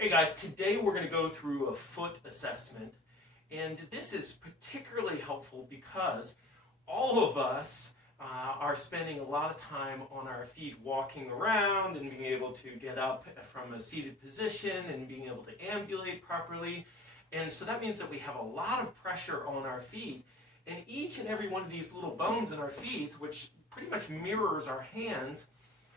Hey guys, today we're going to go through a foot assessment, and this is particularly helpful because all of us are spending a lot of time on our feet walking around and being able to get up from a seated position and being able to ambulate properly. And so that means that we have a lot of pressure on our feet, and each and every one of these little bones in our feet, which pretty much mirrors our hands,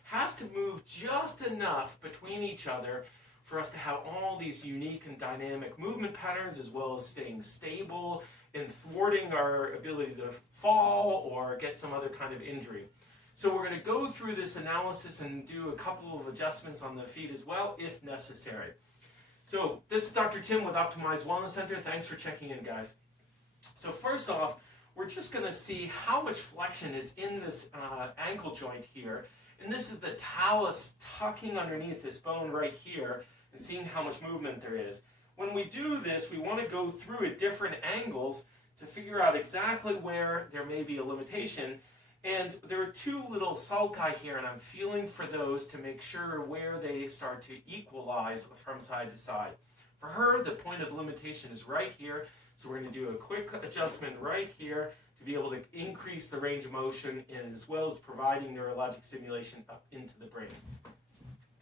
has to move just enough between each other for us to have all these unique and dynamic movement patterns, as well as staying stable and thwarting our ability to fall or get some other kind of injury. So we're going to go through this analysis and do a couple of adjustments on the feet as well, if necessary. So this is Dr. Tim with Optimized Wellness Center. Thanks for checking in, guys. So first off, we're just going to see how much flexion is in this ankle joint here. And this is the talus tucking underneath this bone right here, and seeing how much movement there is. When we do this, we want to go through at different angles to figure out exactly where there may be a limitation. And there are two little sulci here, and I'm feeling for those to make sure where they start to equalize from side to side. For her, the point of limitation is right here, so we're going to do a quick adjustment right here to be able to increase the range of motion, and as well as providing neurologic stimulation up into the brain.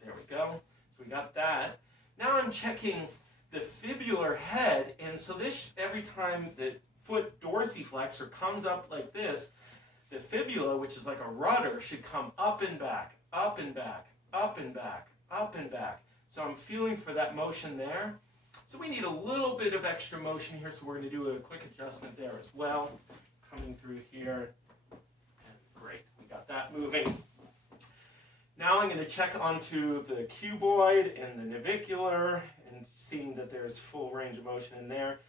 There we go. So we got that. Now I'm checking the fibular head, and so this, every time the foot dorsiflexor comes up like this, the fibula, which is like a rudder, should come up and back, up and back, up and back, up and back. So I'm feeling for that motion there. So we need a little bit of extra motion here, so we're going to do a quick adjustment there as well. Coming through here. And great, we got that moving. Now I'm going to check onto the cuboid and the navicular and seeing that there's full range of motion in there.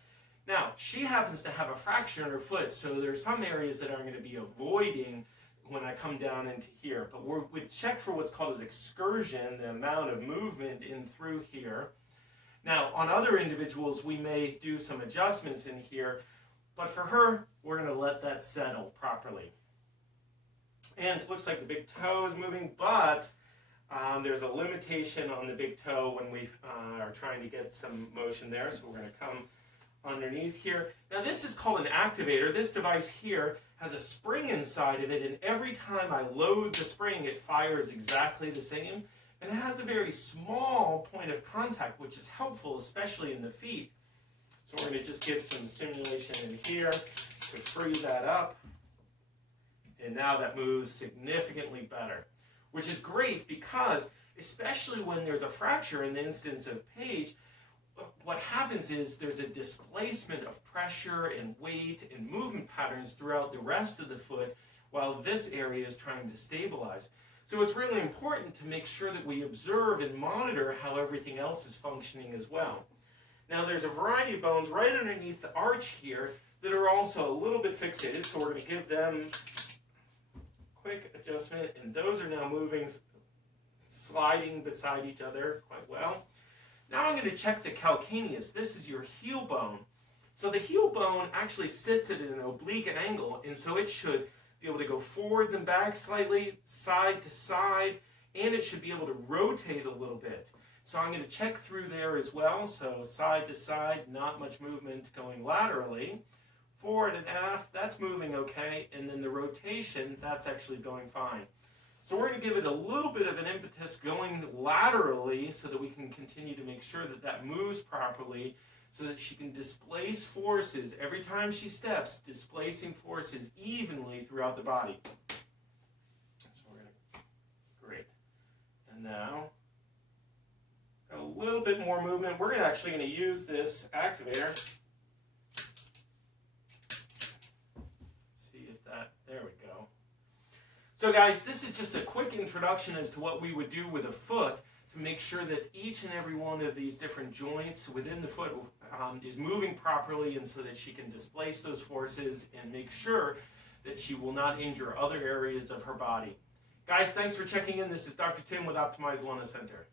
Now, she happens to have a fracture in her foot, so there's some areas that I'm going to be avoiding when I come down into here. But we check for what's called as excursion, the amount of movement in through here. Now, on other individuals, we may do some adjustments in here, but for her, we're going to let that settle properly. And it looks like the big toe is moving, but there's a limitation on the big toe when we are trying to get some motion there. So we're going to come underneath here. Now this is called an activator. This device here has a spring inside of it, and every time I load the spring, it fires exactly the same. And it has a very small point of contact, which is helpful, especially in the feet. So we're going to just give some stimulation in here to free that up. And now that moves significantly better, which is great because, especially when there's a fracture in the instance of Paige, what happens is there's a displacement of pressure and weight and movement patterns throughout the rest of the foot while this area is trying to stabilize. So it's really important to make sure that we observe and monitor how everything else is functioning as well. Now there's a variety of bones right underneath the arch here that are also a little bit fixated, so we're going to give them quick adjustment, and those are now moving, sliding beside each other quite well. Now I'm going to check the calcaneus. This is your heel bone. So the heel bone actually sits at an oblique angle, and so it should be able to go forwards and back slightly, side to side, and it should be able to rotate a little bit. So I'm going to check through there as well. So side to side, not much movement going laterally. Forward and aft, that's moving okay, and then the rotation, that's actually going fine. So we're going to give it a little bit of an impetus going laterally so that we can continue to make sure that that moves properly so that she can displace forces every time she steps, displacing forces evenly throughout the body. So we're going to, great. And now, got a little bit more movement. We're actually going to use this activator. There we go. So guys, this is just a quick introduction as to what we would do with a foot to make sure that each and every one of these different joints within the foot is moving properly, and so that she can displace those forces and make sure that she will not injure other areas of her body. Guys, thanks for checking in. This is Dr. Tim with Optimized Wellness Center.